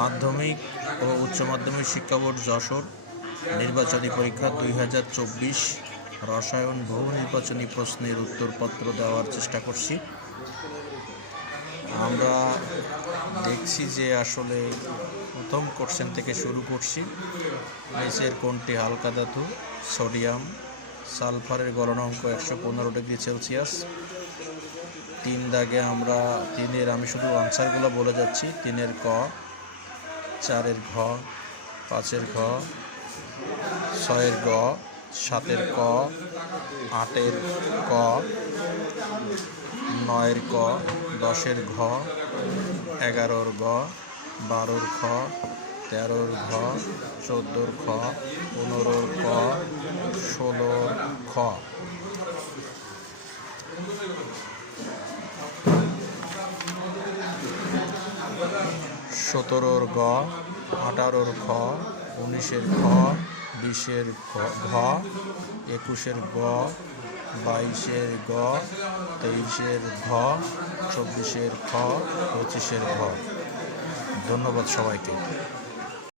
মাধ্যমিক ও উচ্চ মাধ্যমিক শিক্ষা বোর্ড যশোর নির্বাচনী পরীক্ষা 2024 রসায়ন বহু নির্বাচনী প্রশ্নের উত্তরপত্র দেওয়ার চেষ্টা করছি। আমরা দেখছি যে আসলে প্রথম কোশ্চেন থেকে শুরু করছি। নিচের কোনটি হালকা ধাতু? সোডিয়াম। সালফারের গলনাঙ্ক 115 degree Celsius. 3 দাগে আমরা আমি শুধু আনসারগুলো বলে যাচ্ছি। 3-এর ক, 4-এর ঘ, 5-এর ঘ, 6-এর গ, 7-এর ক, 8-এর ক, 9-এর ক, 10-এর ঘ, 11-র গ, 12-র খ, 13-র ঘ, 14-র খ, 15-র ক, 16-র খ। সতেরোর গ, 18-র খ, 19-এর খ, 20-এর ঘ, 21-এর গ, 22-এর গ, 23-এর ঘ, 24-এর খ, 25-এর ঘ। ধন্যবাদ সবাইকে।